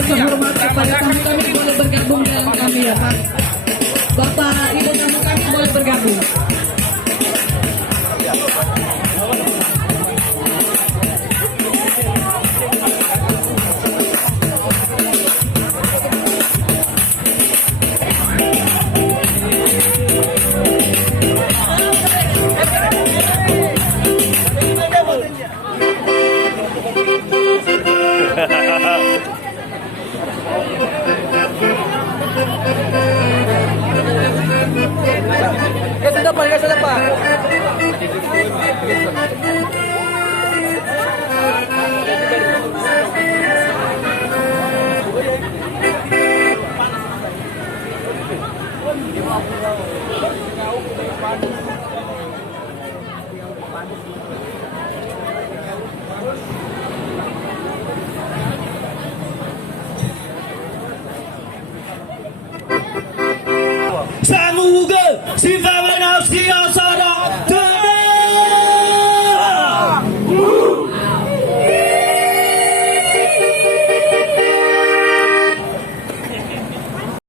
rasa hormat kepada tamu-tamu boleh bergabung dalam kami ya Pak. Bapak Ibu tamu-tamu boleh bergabung. Sudah Pak. Samuga si Famanowski